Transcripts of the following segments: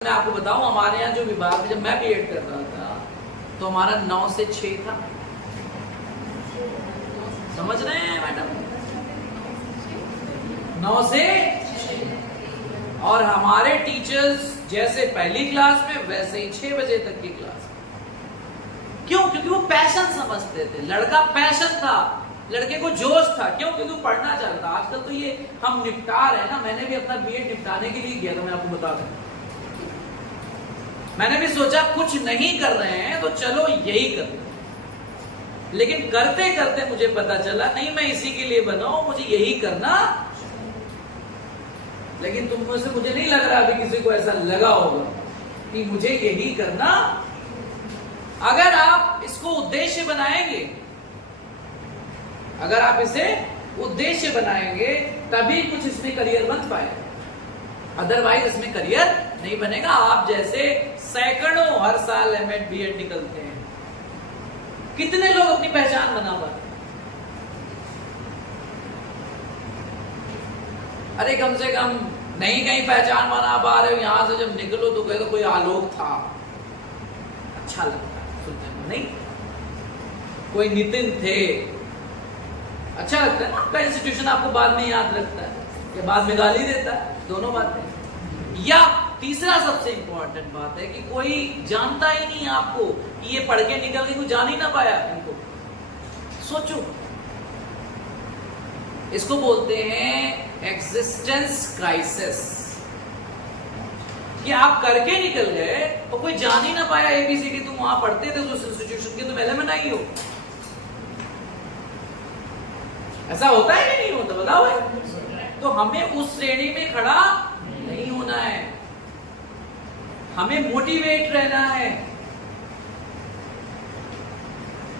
मैं आपको बताऊं, हमारे यहाँ जो विभाग जब मैं बीएड कर रहा था तो हमारा 9 से 6 था। समझ रहे हैं मैडम? 9 से 6 और हमारे टीचर्स जैसे पहली क्लास में वैसे ही 6 बजे तक की क्लास। क्यों? क्योंकि वो पैशन समझते थे। लड़का पैशन था, लड़के को जोश था। क्यों? क्योंकि वो पढ़ना चाहता। आजकल तो ये हम निपटा रहे हैं ना, मैंने भी अपना बीएड निपटाने के लिए किया था। मैं आपको बता दूं, मैंने भी सोचा कुछ नहीं कर रहे हैं तो चलो यही कर रहे हैं, लेकिन करते करते मुझे पता चला नहीं, मैं इसी के लिए बना हूं, मुझे यही करना। लेकिन तुम में से मुझे नहीं लग रहा अभी किसी को ऐसा लगा होगा कि मुझे यही करना। अगर आप इसको उद्देश्य बनाएंगे, अगर आप इसे उद्देश्य बनाएंगे तभी कुछ इसमें करियर बन पाएगा, अदरवाइज इसमें करियर नहीं बनेगा। आप जैसे सैकड़ों हर साल एमएड बीएड निकलते हैं, कितने लोग अपनी पहचान बना पाते? अरे कम से कम नहीं कहीं पहचान बना पा रहे हो, यहां से जब निकलो तो कहे तो कोई आलोक था, अच्छा लगता है सुनने में। नहीं, कोई नितिन थे, अच्छा लगता है ना। आपका इंस्टीट्यूशन आपको बाद में याद रखता है या बाद में गाली देता है, दोनों बातें। या तीसरा सबसे इंपॉर्टेंट बात है कि कोई जानता ही नहीं आपको, कि ये पढ़ के निकल के कोई जान ही ना पाया इनको। सोचो, इसको बोलते हैं एग्जिस्टेंस क्राइसिस, कि आप करके निकल गए तो कोई जान ही ना पाया एबीसीडी। तुम वहां पढ़ते थे उस इंस्टीट्यूशन के, तुम एलएमएनआई हो। ऐसा होता है कि नहीं होता? बताओ। तो हमें उस श्रेणी में खड़ा नहीं होना है, हमें मोटिवेट रहना है।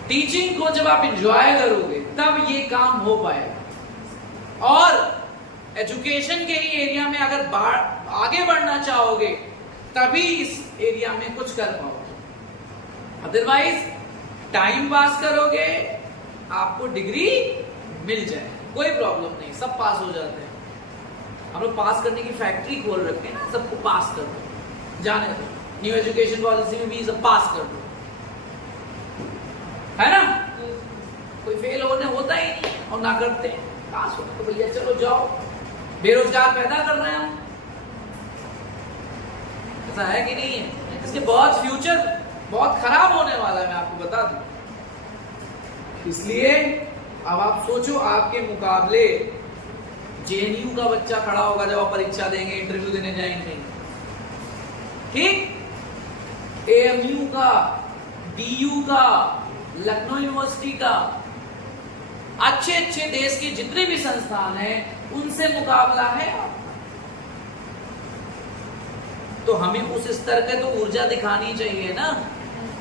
टीचिंग को जब आप एंजॉय करोगे तब ये काम हो पाएगा। और एजुकेशन के ही एरिया में अगर आगे बढ़ना चाहोगे तभी इस एरिया में कुछ कर पाओगे। अदरवाइज टाइम पास करोगे, आपको डिग्री मिल जाए, कोई प्रॉब्लम नहीं, सब पास हो जाते हैं। हम लोग पास करने की फैक्ट्री खोल रखे हैं ना, सबको पास कर दो, जाने दो। न्यू एजुकेशन पॉलिसी में भी सब पास कर दो, है ना? कोई फेल होने होता ही नहीं और ना करते हैं। पास हो तो भैया चलो जाओ, बेरोजगार पैदा कर रहे हैं हम। ऐसा है कि नहीं है? इसके बहुत फ्यूचर बहुत खराब होने वाला है, मैं आपको बता दूं। इसलिए अब आप सोचो, आपके मुकाबले जेएनयू का बच्चा खड़ा होगा जब आप परीक्षा देंगे, इंटरव्यू देने जाएंगे, ठीक? एएमयू का, डीयू का, लखनऊ यूनिवर्सिटी का, अच्छे अच्छे देश के जितने भी संस्थान हैं उनसे मुकाबला है। तो हमें उस स्तर के तो ऊर्जा दिखानी चाहिए ना,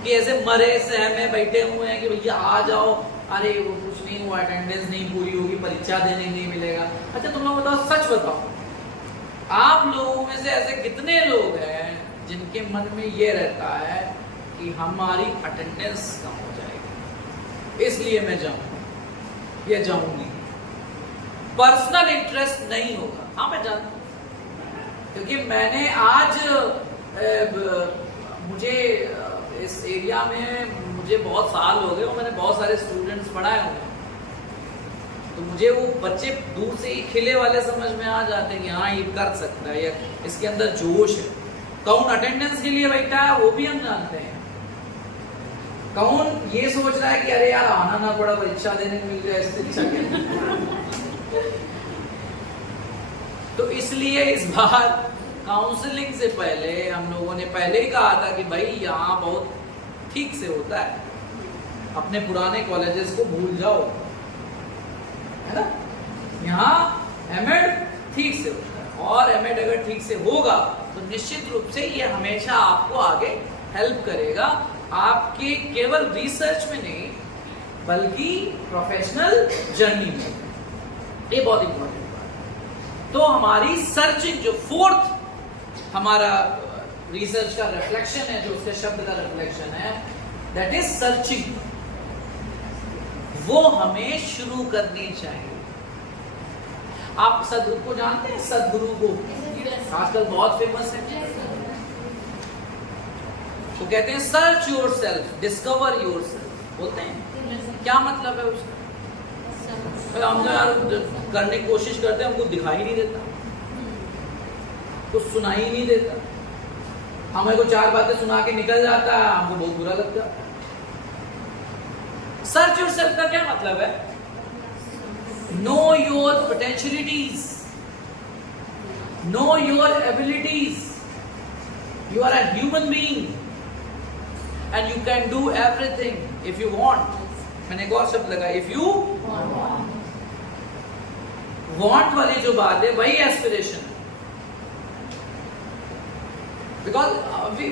कि ऐसे मरे सहमे बैठे हुए हैं कि भैया आ जाओ, अरे वो कुछ नहीं हुआ, अटेंडेंस नहीं पूरी होगी, परीक्षा देने नहीं मिलेगा। अच्छा तुम लोग बताओ, सच बताओ, आप लोगों में से ऐसे कितने लोग हैं जिनके मन में ये रहता है कि हमारी अटेंडेंस कम हो जाएगी इसलिए मैं जाऊंगा या जाऊंगी? पर्सनल इंटरेस्ट नहीं होगा। हाँ मैं जानता हूं, क्योंकि मैंने आज मुझे इस एरिया में मुझे बहुत साल हो गए और मैंने बहुत सारे स्टूडेंट्स पढ़ाए हुए, तो मुझे वो बच्चे दूर से ही खिले वाले समझ में आ जाते हैं कि हाँ ये कर सकता है या इसके अंदर जोश है। कौन अटेंडेंस के लिए बैठा है वो भी हम जानते हैं, कौन ये सोच रहा है कि अरे यार आना ना पड़ा, परीक्षा देने मिल जाए, इससे अच्छा क्या। तो इसलिए इस बार काउंसलिंग से पहले हम लोगों ने पहले ही कहा था कि भाई यहाँ बहुत ठीक से होता है, अपने पुराने कॉलेजेस को भूल जाओ, है ना? यहाँ एमएड ठीक से होता है, और एमएड अगर ठीक से होगा तो निश्चित रूप से ये हमेशा आपको आगे हेल्प करेगा, आपके केवल रिसर्च में नहीं बल्कि प्रोफेशनल जर्नी में। ये बहुत इंपॉर्टेंट बात है। तो हमारी सर्चिंग, जो फोर्थ हमारा रिसर्च का रिफ्लेक्शन है, जो उसके शब्द का रिफ्लेक्शन है, दैट इज सर्चिंग, वो हमें शुरू करनी चाहिए। आप सदगुरु को जानते हैं? सदगुरु को आजकल बहुत फेमस है। तो कहते हैं search your self, discover your self बोलते हैं। क्या मतलब है उसका? हम जो यार करने की कोशिश करते हैं, हमको दिखाई नहीं देता, कुछ सुनाई नहीं देता, हमें को 4 बातें सुना के निकल जाता है, हमको बहुत बुरा लगता है। सर्च योर सेल्फ का क्या मतलब है? Know your potentialities, know your abilities. You are a human being and you can do everything if you want. मैंने एक और शब्द लगा, if you want वाली जो बात है वही एस्पिरेशन है। Because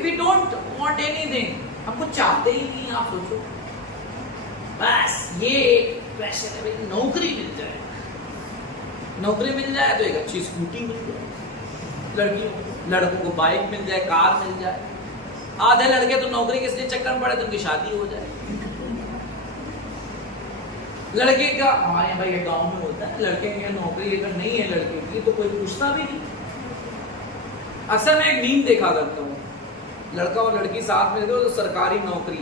we don't want anything, हमको चाहते ही नहीं। आप सोचो, बस ये एक पैशन है, नौकरी मिल जाए, नौकरी मिल जाए तो एक अच्छी स्कूटी मिल जाए, लड़कों को बाइक मिल जाए, कार मिल जाए। आधे लड़के तो नौकरी के इसलिए चक्कर में पड़े तो उनकी शादी हो जाए। लड़के का हमारे भाई ये गांव में होता है, लड़के की नौकरी अगर नहीं है लड़के की तो कोई पूछता भी नहीं। अक्सर मैं एक मीम देखा करता हूँ, लड़का और लड़की साथ में तो सरकारी नौकरी।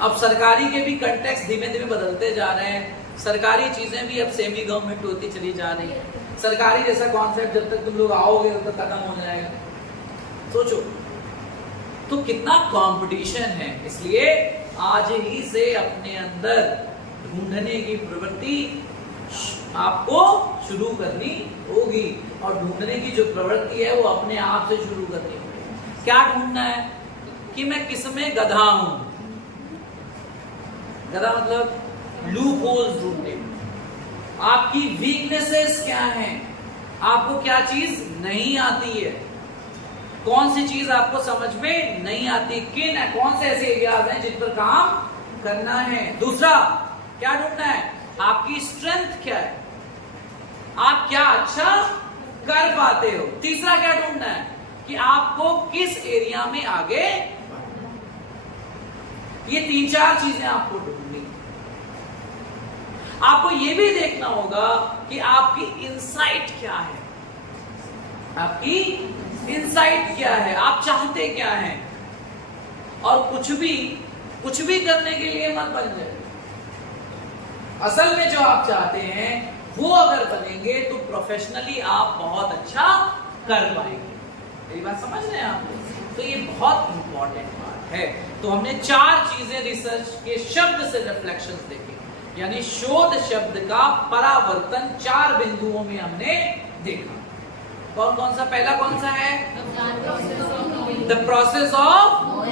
अब सरकारी के भी कंटेक्स्ट धीमे धीमे बदलते जा रहे हैं। सरकारी चीजें भी अब सेमी गवर्नमेंट होती चली जा रही है। सरकारी जैसा कॉन्सेप्ट जब तक तुम लोग आओगे तब तक खत्म हो जाएगा। सोचो तो कितना कंपटीशन है। इसलिए आज ही से अपने अंदर ढूंढने की प्रवृत्ति आपको शुरू करनी होगी, और ढूंढने की जो प्रवृत्ति है वो अपने आप से शुरू करनी होगी। क्या ढूंढना है? कि मैं किसमें गधा हूं। गधा मतलब लूप होल्स ढूंढने। आपकी वीकनेसेस क्या हैं? आपको क्या चीज नहीं आती है? कौन सी चीज आपको समझ में नहीं आती? कौन से ऐसे एरियाज हैं जिन पर काम करना है? दूसरा क्या ढूंढना है? आपकी स्ट्रेंथ क्या है? आप क्या अच्छा कर पाते हो? तीसरा क्या ढूंढना है? कि आपको किस एरिया में आगे। ये 3-4 चीजें आपको ढूंढनी। आपको यह भी देखना होगा कि आपकी इनसाइट क्या है। आपकी इनसाइट क्या है? आप चाहते क्या हैं? और कुछ भी करने के लिए मत बन जाए। असल में जो आप चाहते हैं वो अगर बनेंगे तो प्रोफेशनली आप बहुत अच्छा कर पाएंगे। मेरी बात समझ रहे हैं आप लोग? तो ये बहुत इंपॉर्टेंट बात है। तो हमने 4 चीजें रिसर्च के शब्द से रिफ्लेक्शंस देखे, यानी शोध शब्द का परावर्तन 4 बिंदुओं में हमने देखा। कौन सा? पहला कौन सा है? The process of.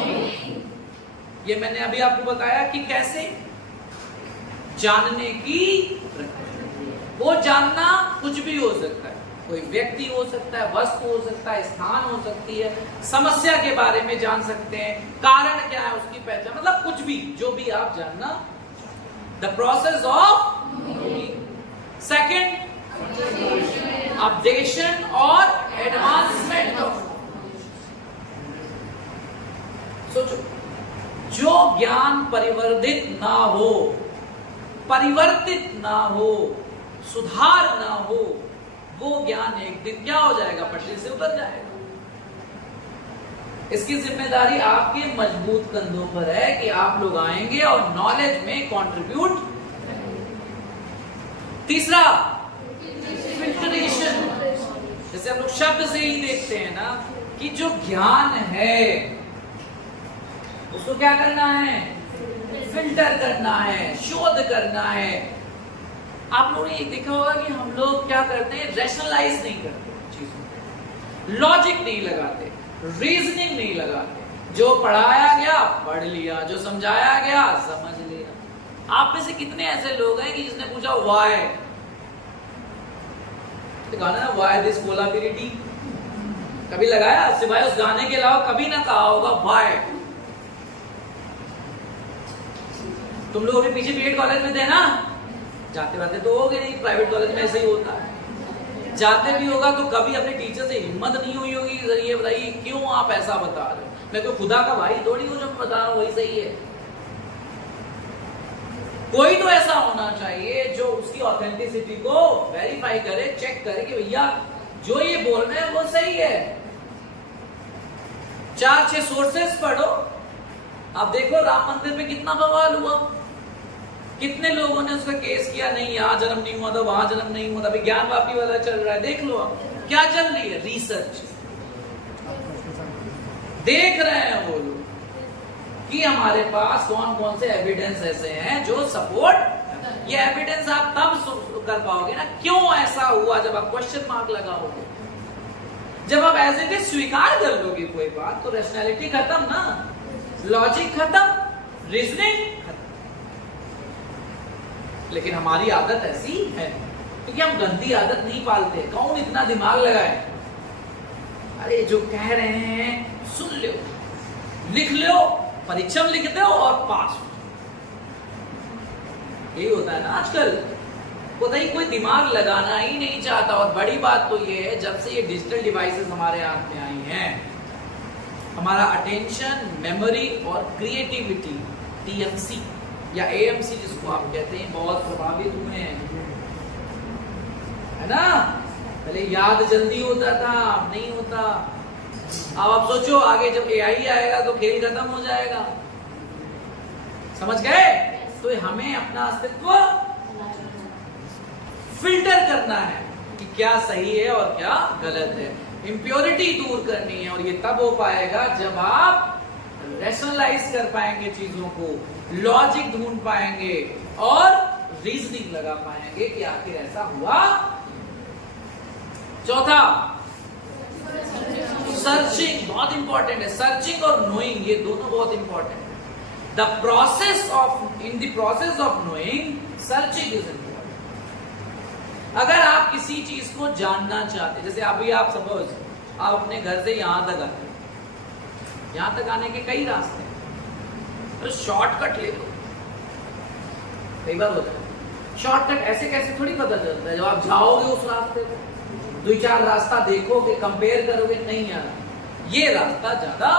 ये मैंने अभी आपको बताया कि कैसे जानने की। वो जानना कुछ भी हो सकता है, कोई व्यक्ति हो सकता है, वस्तु हो सकता है, स्थान हो सकती है, समस्या के बारे में जान सकते हैं, कारण क्या है उसकी पहचान, मतलब कुछ भी, जो भी आप जानना। The process of knowing. Second, updation और एडवांसमेंट ऑफ। सोचो, जो ज्ञान परिवर्तित ना हो, परिवर्तित ना हो, सुधार ना हो, वो ज्ञान एक दिन क्या हो जाएगा? पटरी से उतर जाएगा। इसकी जिम्मेदारी आपके मजबूत कंधों पर है कि आप लोग आएंगे और नॉलेज में कंट्रीब्यूट। तीसरा, फिल्टरेशन। जैसे हम लोग शब्द से ही देखते हैं ना कि जो ज्ञान है उसको क्या करना है? फिल्टर करना है, शोध करना है। आप लोगों ने ये देखा होगा कि हम लोग क्या करते हैं? रैशनलाइज नहीं करते चीजों, लॉजिक नहीं लगाते, रीजनिंग नहीं लगाते। जो पढ़ाया गया पढ़ लिया, जो समझाया गया समझ लिया। आप में से कितने ऐसे लोग हैं कि जिसने पूछा व्हाई? तो गाना ना व्हाई दिस वोलाटिलिटी, कभी लगाया? सिवाय उस गाने के अलावा कभी ना कहा होगा व्हाई। तुम लोग पीछे बीएड कॉलेज में थे ना, जाते रहते तो हो गए नहीं, प्राइवेट कॉलेज में ऐसे ही होता है। जाते भी होगा तो कभी अपने टीचर से हिम्मत नहीं हुई होगी, ये बताइए क्यों आप ऐसा बता रहे हो? मैं तो खुदा का भाई थोड़ी हूं जो मैं बता रहा हूं वही सही है। कोई तो ऐसा होना चाहिए जो उसकी ऑथेंटिसिटी को वेरीफाई करे, चेक करे कि भैया जो ये बोल रहे हैं वो सही है। 4-6 सोर्सेस पढ़ो। अब देखो राम मंदिर में कितना बवाल हुआ, कितने लोगों ने उसका केस किया, नहीं यहाँ जन्म नहीं हुआ था, वहां जन्म नहीं हुआ था। अभी ज्ञान वापी वाला चल रहा है, देख लो आप क्या चल रही है, रिसर्च देख रहे हैं वो लोग कि हमारे पास कौन कौन से एविडेंस ऐसे हैं जो सपोर्ट। ये एविडेंस आप तब कर पाओगे ना क्यों ऐसा हुआ, जब आप क्वेश्चन मार्क लगाओगे, जब आप एज इट इज स्वीकार कर लोगे कोई बात, तो रैशनैलिटी खत्म ना, लॉजिक खत्म, रीजनिंग खत्म। लेकिन हमारी आदत ऐसी है क्योंकि हम गंदी आदत नहीं पालते। कौन इतना दिमाग लगाए, अरे जो कह रहे हैं सुन लो, लिख लो, परीक्षा में लिख दो और पास। यही होता है ना आजकल, कोई दिमाग लगाना ही नहीं चाहता। और बड़ी बात तो ये है, जब से ये डिजिटल डिवाइसेस हमारे हाथ में आई हैं, हमारा अटेंशन, मेमोरी और क्रिएटिविटी, टीएमसी या एएमसी जिसको आप कहते हैं, बहुत प्रभावित हुए हैं, है ना। पहले याद जल्दी होता था, अब नहीं होता। अब आप सोचो आगे जब एआई आएगा तो खेल खत्म हो जाएगा, समझ गए। तो हमें अपना अस्तित्व फिल्टर करना है कि क्या सही है और क्या गलत है, इम्प्योरिटी दूर करनी है। और ये तब हो पाएगा जब आप रैशनलाइज कर पाएंगे चीजों को, लॉजिक ढूंढ पाएंगे और रीजनिंग लगा पाएंगे कि आखिर ऐसा हुआ। चौथा, सर्चिंग बहुत इंपॉर्टेंट है। सर्चिंग और नोइंग ये दोनों बहुत इंपॉर्टेंट है। The process of in the process of knowing searching is important. अगर आप किसी चीज को जानना चाहते, जैसे अभी आप सपोज आप अपने घर से यहां तक आते, यहां तक आने के कई रास्ते हैं, तो शॉर्टकट ले लो। कई बार होता है शॉर्टकट, ऐसे कैसे थोड़ी पता चलता है। जब आप जाओगे उस रास्ते को, 2-4 रास्ता देखोगे, कंपेयर करोगे, नहीं यार ये रास्ता ज्यादा।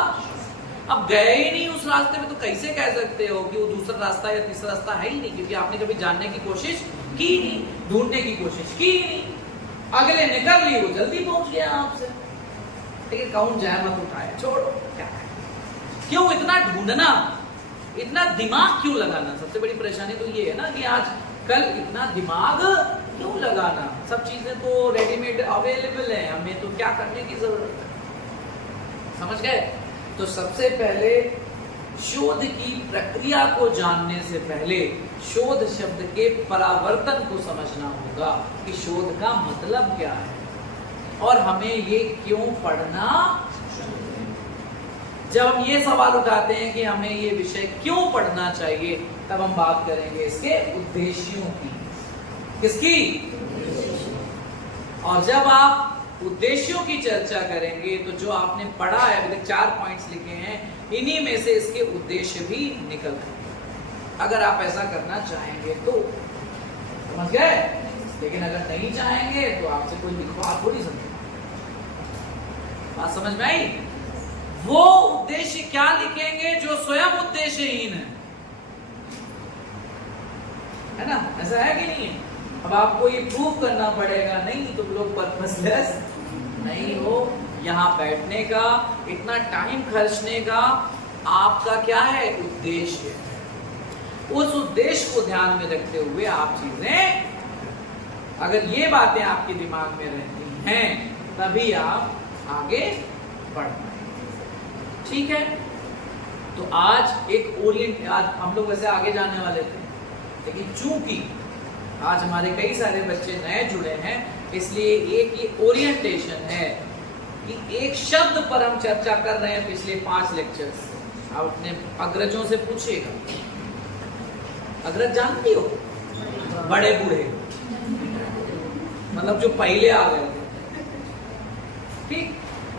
अब गए ही नहीं उस रास्ते में तो कैसे कह सकते हो कि वो दूसरा रास्ता या तीसरा रास्ता है ही नहीं, क्योंकि आपने कभी जानने की कोशिश की नहीं, ढूंढने की कोशिश की नहीं। अगले ने कर ली, वो जल्दी पहुंच गया आपसे, लेकिन कौन जाए मत उठाए, छोड़ो क्या है। क्यों इतना ढूंढना, इतना दिमाग क्यों लगाना। सबसे बड़ी परेशानी तो ये है ना कि आज कल इतना दिमाग क्यों लगाना, सब चीजें तो रेडीमेड अवेलेबल है, हमें तो क्या करने की जरूरत है, समझ गए। तो सबसे पहले शोध की प्रक्रिया को जानने से पहले शोध शब्द के परावर्तन को समझना होगा कि शोध का मतलब क्या है और हमें ये क्यों पढ़ना। जब हम ये सवाल उठाते हैं कि हमें ये विषय क्यों पढ़ना चाहिए, तब हम बात करेंगे इसके उद्देश्यों की। किसकी? और जब आप उद्देश्यों की चर्चा करेंगे तो जो आपने पढ़ा है, अभी तक 4 पॉइंट्स लिखे हैं, इन्हीं में से इसके उद्देश्य भी निकल आएंगे अगर आप ऐसा करना चाहेंगे तो, समझ गए। लेकिन अगर नहीं चाहेंगे तो आपसे कोई लिखवा थोड़ी सकते। बात समझ में आई? वो उद्देश्य क्या लिखेंगे जो स्वयं उद्देश्यहीन है ना, ऐसा है कि नहीं है। अब आपको ये प्रूव करना पड़ेगा, नहीं तुम लोग पर्पसलेस नहीं हो, यहाँ बैठने का, इतना टाइम खर्चने का आपका क्या है, उद्देश्य। उस उद्देश्य को ध्यान में रखते हुए आप चीजें, अगर ये बातें आपके दिमाग में रहती हैं तभी आप आगे बढ़ पाएंगे। ठीक है, तो आज एक ओरिएंट, आज हम लोग वैसे आगे जाने वाले थे, लेकिन चूंकि आज हमारे कई सारे बच्चे नए जुड़े हैं, इसलिए एक ये ओरिएंटेशन है कि एक शब्द पर हम चर्चा कर रहे हैं पिछले 5 लेक्चर्स से। आप अपने अग्रजों से पूछिएगा, अग्रज जानती हो, बड़े बूढ़े, मतलब जो पहले आ गए थे, ठीक,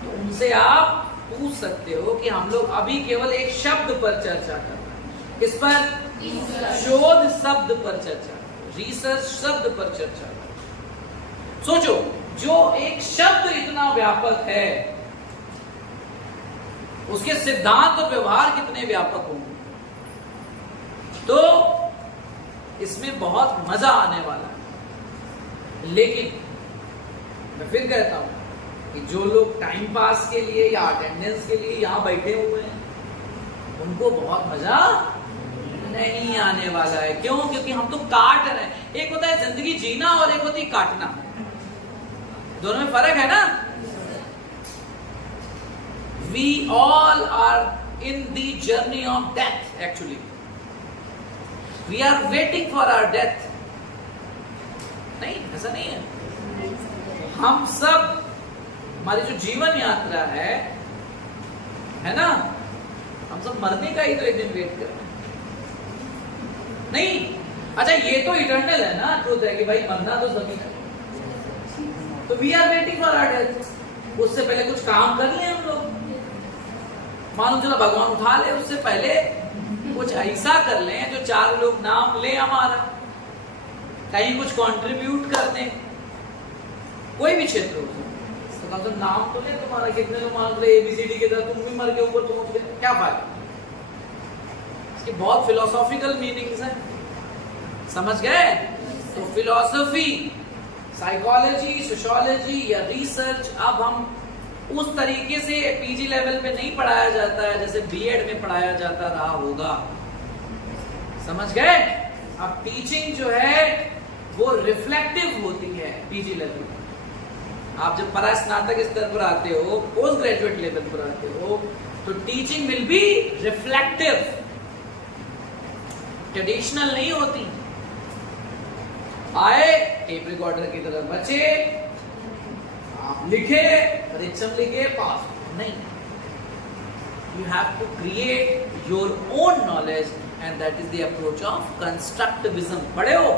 तो उनसे आप पूछ सकते हो कि हम लोग अभी केवल एक शब्द पर चर्चा कर रहे हैं। किस पर? शोध शब्द पर चर्चा, रिसर्च शब्द पर चर्चा। सोचो, जो एक शब्द इतना व्यापक है, उसके सिद्धांत और व्यवहार कितने व्यापक होंगे, तो इसमें बहुत मजा आने वाला है। लेकिन मैं फिर कहता हूँ कि जो लोग टाइम पास के लिए या अटेंडेंस के लिए यहाँ बैठे हुए हैं उनको बहुत मजा नहीं आने वाला है। क्यों? क्योंकि हम तो काट रहे हैं। एक होता है जिंदगी जीना और एक होती है काटना, दोनों में फर्क है ना। We all are in the journey of death actually. We are waiting for our death. नहीं, ऐसा नहीं है। हम सब, हमारी जो जीवन यात्रा है ना, हम सब मरने का ही तो एक दिन वेट कर रहे हैं। नहीं, अच्छा ये तो इटर्नल है ना, ट्रूथ है कि भाई मरना तो सभी है। तो we are waiting for our death. उससे पहले कुछ काम कर ले हम लोग, मालूम चला भगवान उठा ले, उससे पहले कुछ ऐसा कर लें जो 4 लोग नाम ले हमारा, कहीं कुछ कंट्रीब्यूट कर दें, कोई भी क्षेत्र हो तो कम से कम नाम तो ले तुम्हारा। कितने लोग मान रहे ABCD के तरह तुम भी मर के ऊपर पहुंच गए, क्या फायदा? इसके बहुत फिलोसॉफिकल मीनिंग्स हैं, समझ गए? तो फिलोसफी, साइकोलॉजी, सोशियोलॉजी या रिसर्च अब हम उस तरीके से PG लेवल पे नहीं पढ़ाया जाता है जैसे B.Ed में पढ़ाया जाता रहा होगा, समझ गए? अब टीचिंग जो है वो रिफ्लेक्टिव होती है PG लेवल में। आप जब परास्नातक स्तर पर आते हो, पोस्ट ग्रेजुएट लेवल पर आते हो, तो teaching will be reflective, traditional नहीं होती। आए टेप रिकॉर्डर की तरह बचे, आप लिखे, परीक्षा में लिखे, पास नहीं। You have to create your own knowledge and that is the approach of constructivism. पढ़े हो?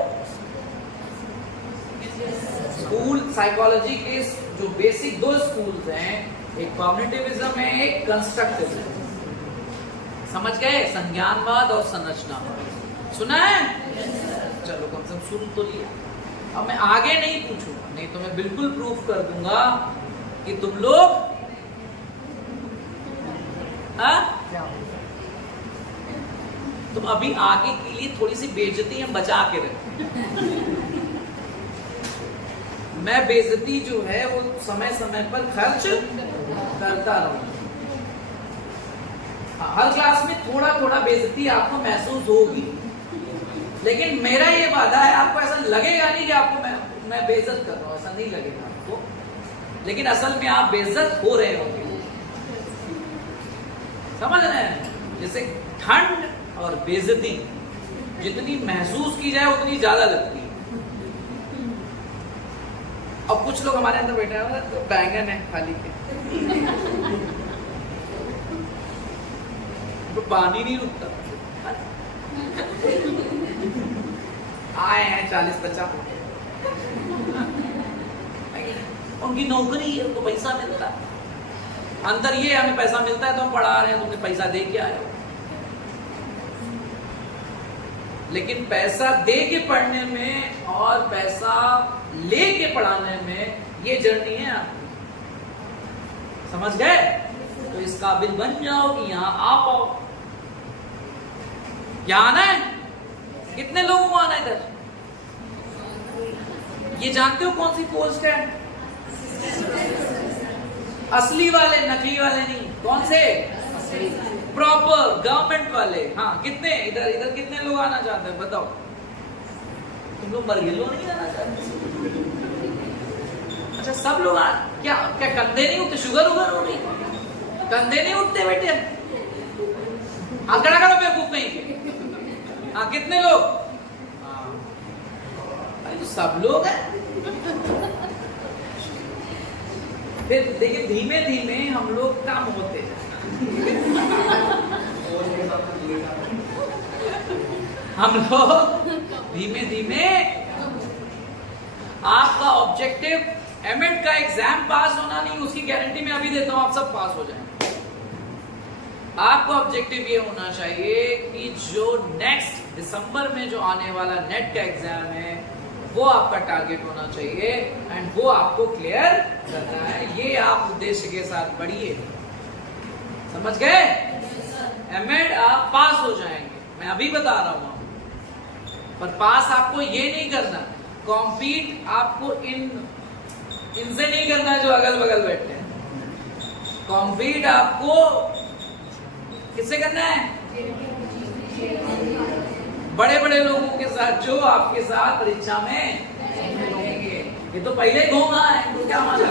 स्कूल साइकोलॉजी के जो बेसिक 2 स्कूल्स हैं, एक कॉग्निटिविज्म है, एक कंस्ट्रक्टिविज्म। समझ गए? संज्ञानवाद और संरचनावाद सुना है? चलो कम से कम सुन तो लिया। अब मैं आगे नहीं पूछूंगा, नहीं तो मैं बिल्कुल प्रूफ कर दूंगा कि तुम लोग तुम अभी आगे के लिए थोड़ी सी बेइज्जती हम बचा के रखें। मैं बेइज्जती जो है वो समय समय पर खर्च करता रहूं। हर क्लास में थोड़ा थोड़ा बेइज्जती आपको महसूस होगी, लेकिन मेरा ये वादा है आपको ऐसा लगेगा नहीं कि आपको मैं बेइज्जत कर रहा हूं, ऐसा नहीं लगेगा आपको, लेकिन असल में आप बेइज्जत हो रहे होंगे। समझ रहे हैं? जैसे ठंड और बेइज्जती जितनी महसूस की जाए उतनी ज्यादा लगती है। अब कुछ लोग हमारे अंदर बैठे हैं तो बैंगन है खाली के, तो पानी नहीं रुकता। आए हैं 40-50, उनकी नौकरी है, उनको पैसा मिलता है। अंतर ये हमें पैसा मिलता है तो हम पढ़ा रहे हैं, तुमने पैसा दे के आए हो। लेकिन पैसा दे के पढ़ने में और पैसा ले के पढ़ाने में ये जर्नी है आप, समझ गए? तो इस काबिल बन जाओ कि यहाँ आ पाओ। क्या आना है? कितने लोगों को आना है इधर? ये जानते हो कौन सी पोस्ट है? असली वाले, नकली वाले नहीं। कौन से? प्रॉपर गवर्नमेंट वाले। हाँ, कितने इधर इधर कितने लोग आना चाहते हैं बताओ? तुम लोग मरगिलो नहीं आना चाहते? अच्छा सब लोग क्या क्या कंधे नहीं उठते? शुगर उगर हो रही? कंधे नहीं उठते बेटे? खड़ा करो बेवकूफ नहीं के। हाँ कितने लोग? अरे तो सब लोग हैं। फिर देखिए धीमे धीमे हम लोग कम होते हैं। हम लोग धीमे धीमे, आपका ऑब्जेक्टिव एमएड का एग्जाम पास होना नहीं, उसकी गारंटी मैं अभी देता हूं, आप सब पास हो जाएंगे। आपका ऑब्जेक्टिव ये होना चाहिए कि जो नेक्स्ट दिसंबर में जो आने वाला नेट का एग्जाम है वो आपका टारगेट होना चाहिए एंड वो आपको क्लियर करना है। ये आप उद्देश्य के साथ पढ़िए, समझ गए? एमएड आप पास हो जाएंगे, मैं अभी बता रहा हूं। पर पास आपको ये नहीं करना, कॉम्पीट आपको इन इनसे नहीं करना है जो अगल बगल बैठे हैं। कॉम्पीट आपको किससे करना है? बड़े बड़े लोगों के साथ जो आपके साथ परीक्षा में होंगे। ये तो पहले ही घूमा है, तो क्या माना?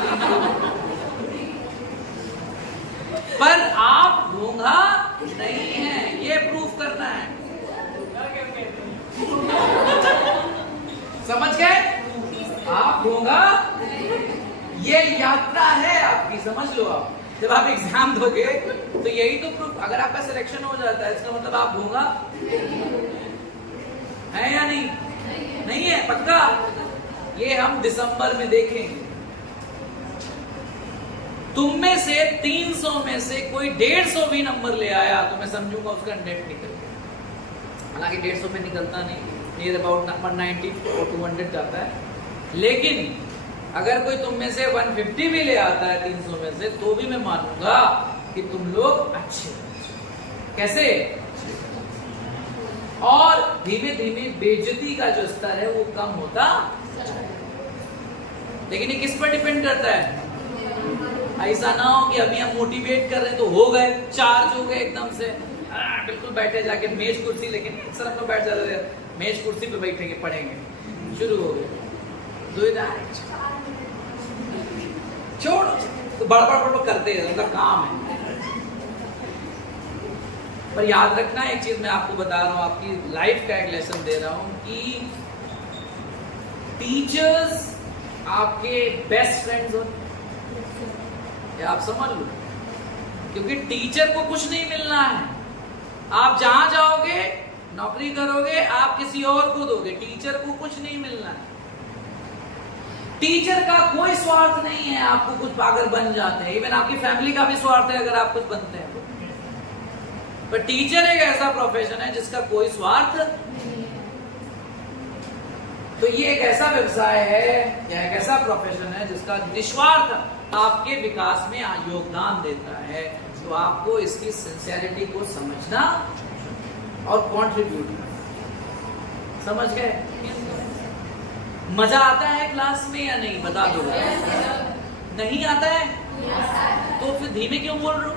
पर आप घूंघा नहीं है, ये प्रूफ करना है। समझ गए? आप घूंघा, ये यात्रा है आपकी, समझ लो। आप जब आप एग्जाम दोगे तो यही तो प्रूफ, अगर आपका सिलेक्शन हो जाता है इसका मतलब आप घूंघा है या नहीं? नहीं है, पक्का। ये हम दिसंबर में देखेंगे। तुम में से 300 में से कोई 150 भी नंबर ले आया तो मैं समझूंगा उसका नेट निकल गया। हालांकि 150 पे निकलता नहीं, नियर अबाउट 190 और 200 जाता है। लेकिन अगर कोई तुम में से 150 भी ले आता है 300 में से, तो भी मैं मानूंगा कि तुम लोग अच्छे। कैसे? और धीमे धीमे बेइज्जती का जो स्तर है वो कम होता। लेकिन ये किस पर डिपेंड करता है? ऐसा ना हो कि अभी हम मोटिवेट कर रहे हैं तो हो गए, चार्ज हो गए एकदम से, बिल्कुल बैठे जाके मेज कुर्सी। लेकिन अक्सर हम लोग बैठ जाते हैं, मेज कुर्सी पे बैठेंगे, पढ़ेंगे, शुरू हो गए, छोड़ो, तो बड़बड़ करते हैं, उनका काम है। पर याद रखना एक चीज मैं आपको बता रहा हूं, आपकी लाइफ का एक लेसन दे रहा हूं कि टीचर्स आपके बेस्ट फ्रेंड्स होते, आप समझ लो। क्योंकि टीचर को कुछ नहीं मिलना है। आप जहां जाओगे, नौकरी करोगे, आप किसी और को दोगे, टीचर को कुछ नहीं मिलना है। टीचर का कोई स्वार्थ नहीं है आपको कुछ अगर बन जाते हैं। इवन आपकी फैमिली का भी स्वार्थ है अगर आप कुछ बनते हैं। पर टीचर एक ऐसा प्रोफेशन है जिसका कोई स्वार्थ नहीं है। तो ये एक ऐसा व्यवसाय है या एक ऐसा प्रोफेशन है जिसका निस्वार्थ आपके विकास में योगदान देता है। तो आपको इसकी सिंसियरिटी को समझना और कंट्रीब्यूट करना। समझ गए? मजा आता है क्लास में या नहीं? बता दो। नहीं आता है तो फिर धीमे क्यों बोल रहे हो?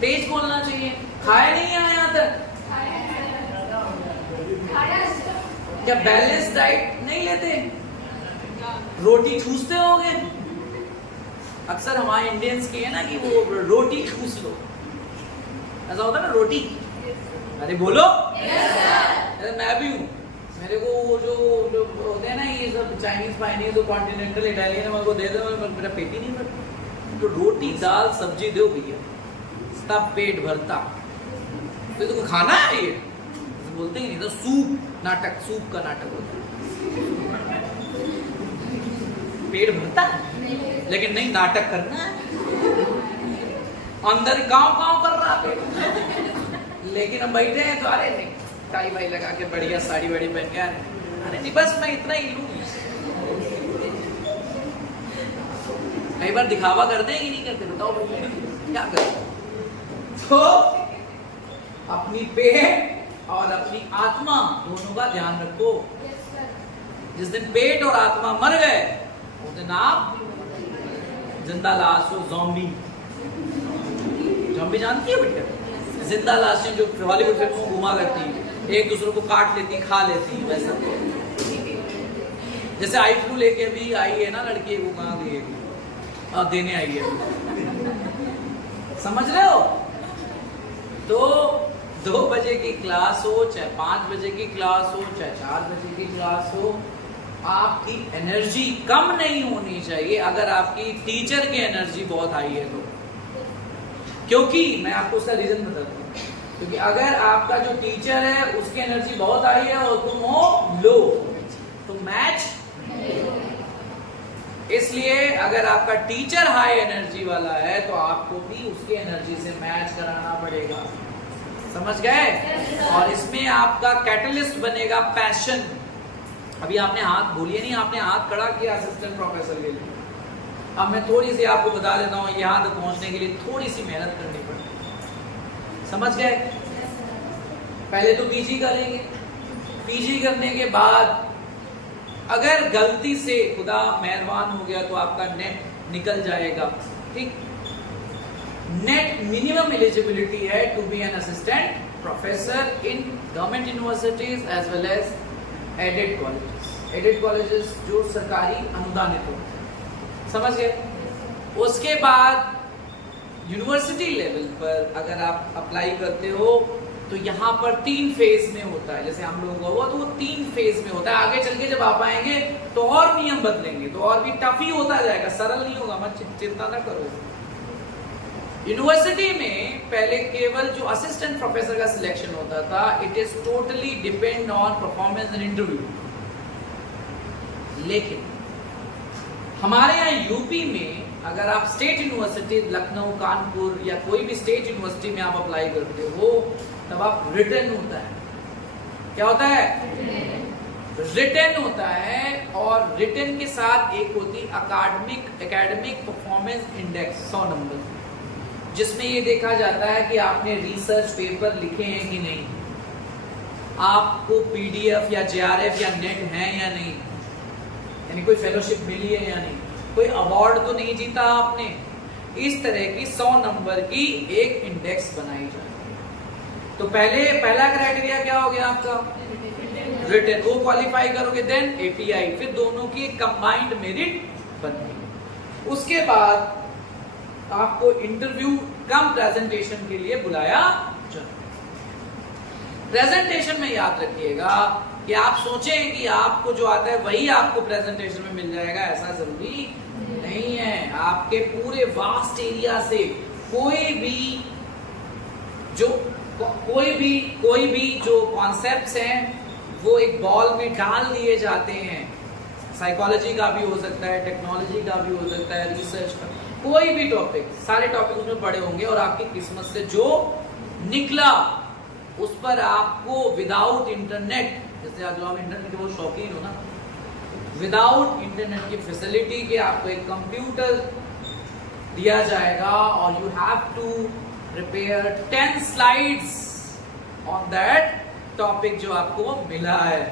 तेज बोलना चाहिए। खाया नहीं है यहाँ तक? क्या बैलेंस डाइट नहीं लेते? रोटी ठूसते होगे? अक्सर हमारे इंडियंस की है ना कि वो रोटी ठूस लो, ऐसा होता है ना, रोटी। अरे बोलो। मैं भी हूँ। मेरे को वो जो होते हैं ना ये सब चाइनीज फाइनीज जो कॉन्टिनेंटल इटालियन है, मेरे को दे दो, मेरा पेट ही नहीं भरता। तो रोटी दाल सब्जी दो भैया, तब पेट भरता। तो तुमको खाना है ये बोलते ही नहीं। तो सूप नाटक, सूप का नाटक होता है, पेट भरता है लेकिन नहीं, नाटक करना है। अंदर गाँव कर रहा पेट। लेकिन हम बैठे हैं तो अरे नहीं, टाई वाई लगा के बढ़िया साड़ी वाड़ी पहन के, अरे नहीं बस मैं इतना ही लूं। कई बार दिखावा करते हैं कि नहीं करते? बताओ क्या करें? तो अपनी पेट और अपनी आत्मा दोनों का ध्यान रखो। जिस दिन पेट और आत्मा मर गए उस दिन आप जिंदा लाश हो, ज़ॉम्बी। ज़ॉम्बी जानती है बेटा? जिंदा लाशें जो हॉलीवुड फिल्मों में घुमा करती है, एक दूसरे को काट लेती, खा लेती, वैसा। जैसे आई फ्लू लेके भी आई है ना लड़की, वो कहाँ गई है? अब देने आई है। समझ रहे हो? तो 2 बजे की क्लास हो, चाहे 5 बजे की क्लास हो, चाहे 4 बजे की क्लास हो, आपकी एनर्जी कम नहीं होनी चाहिए। अगर आपकी टीचर की एनर्जी बहुत हाई है तो, क्योंकि मैं आपको उसका रीजन बताता हूँ। क्योंकि अगर आपका जो टीचर है उसकी एनर्जी बहुत हाई है और तुम हो लो, तो मैच। इसलिए अगर आपका टीचर हाई एनर्जी वाला है तो आपको भी उसकी एनर्जी से मैच कराना पड़ेगा। समझ गए? और इसमें आपका कैटलिस्ट बनेगा पैशन। अभी आपने हाथ बोलिए नहीं, आपने हाथ खड़ा किया असिस्टेंट प्रोफेसर के लिए। अब मैं थोड़ी सी आपको बता देता हूँ, यहाँ तक पहुँचने के लिए थोड़ी सी मेहनत करनी पड़ेगी। समझ गए? पहले तो पीजी करेंगे, पीजी करने के बाद अगर गलती से खुदा मेहरबान हो गया तो आपका नेट निकल जाएगा, ठीक। नेट मिनिमम एलिजिबिलिटी है to be an assistant professor in government universities as well as aided colleges. Aided colleges जो सरकारी अनुदानित होते हैं, समझ गए। उसके बाद यूनिवर्सिटी लेवल पर अगर आप अप्लाई करते हो तो यहाँ पर 3 फेज में होता है। जैसे हम लोगों का हुआ तो वो 3 फेज में होता है। आगे चल के जब आप आएंगे तो और नियम बदलेंगे, तो और भी टफ ही होता जाएगा, सरल नहीं होगा, मत चिंता ना करो। यूनिवर्सिटी में पहले केवल जो असिस्टेंट प्रोफेसर का सिलेक्शन होता था, it is totally depend on performance in interview. लेकिन हमारे यहाँ यूपी में अगर आप स्टेट यूनिवर्सिटी लखनऊ, कानपुर या कोई भी स्टेट यूनिवर्सिटी में आप अप्लाई करते हो तब आप रिटन होता है। क्या होता है? रिटन होता है। और रिटन के साथ एक होती एकेडमिक परफॉर्मेंस इंडेक्स 100 नंबर, जिसमें ये देखा जाता है कि आपने रिसर्च पेपर लिखे हैं कि नहीं, आपको पीडीएफ या जेआरएफ या नेट है या नहीं, यानी कोई फेलोशिप मिली है या नहीं, कोई अवार्ड तो नहीं जीता आपने। इस तरह की 100 नंबर की एक इंडेक्स बनाई जाती है। तो पहला क्राइटेरिया क्या हो गया आपका? रिटन। वो क्वालिफाई करोगे देन एपीआई, फिर दोनों की कंबाइंड मेरिट बनती। उसके बाद आपको इंटरव्यू कम प्रेजेंटेशन के लिए बुलाया जाता। प्रेजेंटेशन में याद रखिएगा कि आप सोचें कि आपको जो आता है वही आपको प्रेजेंटेशन में मिल जाएगा, ऐसा जरूरी नहीं है। आपके पूरे वास्ट एरिया से कोई भी जो कॉन्सेप्ट्स हैं वो एक बॉल में डाल दिए जाते हैं। साइकोलॉजी का भी हो सकता है, टेक्नोलॉजी का भी हो सकता है, रिसर्च का, कोई भी टॉपिक, सारे टॉपिक उसमें पढ़े होंगे और आपकी किस्मत से जो निकला उस पर आपको विदाउट इंटरनेट, जैसे आज जो आप इंटरनेट के बहुत शौकीन हो ना, विदाउट इंटरनेट की फैसिलिटी के आपको एक कंप्यूटर दिया जाएगा और you have to prepare 10 slides on that topic जो आपको मिला है।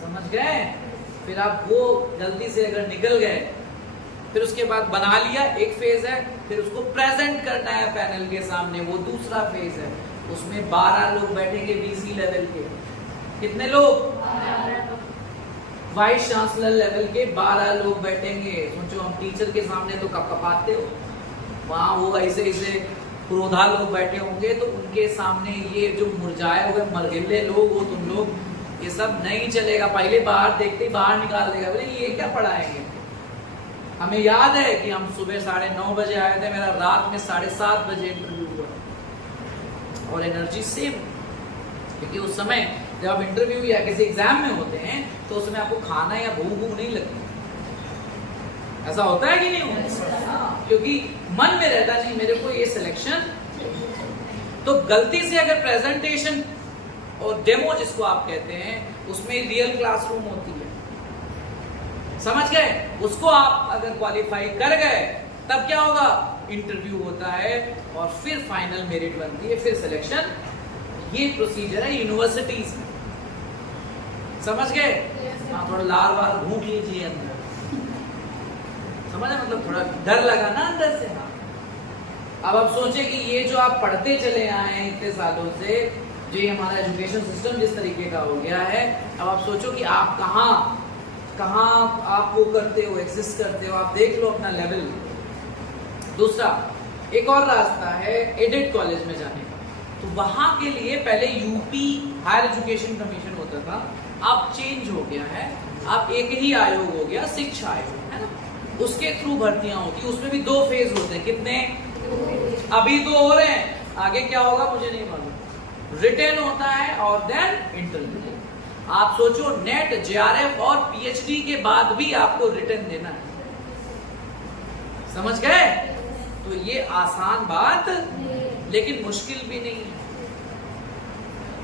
समझ गए? फिर आप वो गलती से अगर निकल गए, फिर उसके बाद बना लिया, एक फेज है, फिर उसको प्रेजेंट करना है पैनल के सामने, वो दूसरा फेज है। उसमें 12 लोग बैठेंगे वीसी लेवल के। कितने लोग? वाइस चांसलर लेवल के 12 लोग बैठेंगे। सोचो हम टीचर के सामने तो कपकपाते हो, वहां वो ऐसे क्रोधा लोग बैठे होंगे, तो उनके सामने ये जो मुरझाए हुए मरगिले लोग हो तुम लोग, ये सब नहीं चलेगा। पहले बाहर देखते ही बाहर निकाल देगा, बोले ये क्या पढ़ाएंगे। हमें याद है कि हम सुबह 9:30 बजे आए थे, मेरा रात में 7:30 बजे इंटरव्यू हुआ और एनर्जी सेम, क्योंकि उस समय जब आप इंटरव्यू या किसी एग्जाम में होते हैं तो उसमें आपको खाना या भूख नहीं लगती। ऐसा होता है कि नहीं होता? क्योंकि मन में रहता नहीं मेरे को ये सिलेक्शन। तो गलती से अगर प्रेजेंटेशन और डेमो जिसको आप कहते हैं, उसमें रियल क्लासरूम होती है, समझ गए? उसको आप अगर क्वालिफाई कर गए तब क्या होगा? इंटरव्यू होता है और फिर फाइनल मेरिट बनती है, फिर सिलेक्शन। ये प्रोसीजर है यूनिवर्सिटीज में, समझ गए? हाँ, थोड़ा लाल वाल घूट लीजिए अंदर, समझे? मतलब थोड़ा डर लगा ना अंदर से। हाँ, अब आप सोचे कि ये जो आप पढ़ते चले आए हैं इतने सालों से, जो ये हमारा एजुकेशन सिस्टम जिस तरीके का हो गया है, अब आप सोचो कि आप कहाँ आप वो करते हो, एग्जिस्ट करते हो। आप देख लो अपना लेवल। दूसरा एक और रास्ता है एडेड कॉलेज में जाने का। तो वहां के लिए पहले यूपी हायर एजुकेशन कमीशन होता था, अब चेंज हो गया है, अब एक ही आयोग हो गया, शिक्षा आयोग, है ना? उसके थ्रू भर्तियां होती है। उसमें भी 2 फेज होते हैं। कितने? अभी 2 हो रहे हैं, आगे क्या होगा मुझे नहीं मालूम। रिटन होता है और देन इंटरव्यू। आप सोचो नेट, जेआरएफ और पीएचडी के बाद भी आपको रिटन देना है, समझ गए? तो ये आसान बात लेकिन मुश्किल भी नहीं है।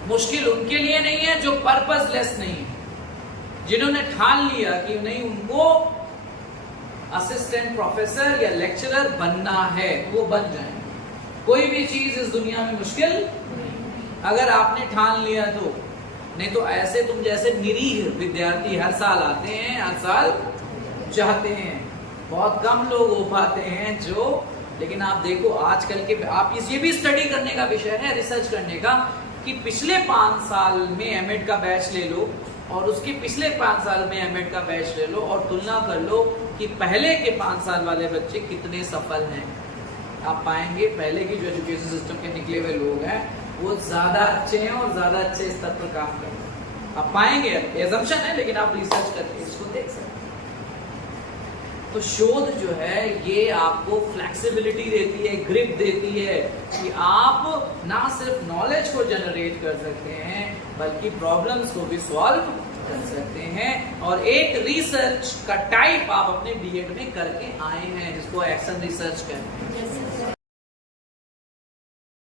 मुश्किल उनके लिए नहीं है जो पर्पसलेस नहीं है, जिन्होंने ठान लिया कि नहीं उनको असिस्टेंट प्रोफेसर या लेक्चरर बनना है, वो बन जाएंगे। कोई भी चीज इस दुनिया में मुश्किल, अगर आपने ठान लिया तो नहीं तो ऐसे तुम जैसे निरीह विद्यार्थी हर साल आते हैं, हर साल चाहते हैं, बहुत कम लोग हो पाते हैं जो। लेकिन आप देखो आजकल के, आप ये भी स्टडी करने का विषय है, रिसर्च करने का, कि पिछले 5 साल में एमएड का बैच ले लो और उसके पिछले 5 साल में एमएड का बैच ले लो और तुलना कर लो कि पहले के 5 साल वाले बच्चे कितने सफल हैं। आप पाएंगे पहले की जो एजुकेशन सिस्टम के निकले हुए लोग हैं वो ज्यादा अच्छे हैं और ज्यादा अच्छे स्तर पर काम करते हैं। आप पाएंगे, एजम्पशन है लेकिन आप रिसर्च करके इसको देख सकते हैं। तो शोध जो है ये आपको फ्लेक्सिबिलिटी देती है, ग्रिप देती है कि आप ना सिर्फ नॉलेज को जनरेट कर सकते हैं बल्कि प्रॉब्लम्स को भी सॉल्व कर सकते हैं। और एक रिसर्च का टाइप आप अपने बीएड में करके आए हैं जिसको एक्शन रिसर्च कहते हैं।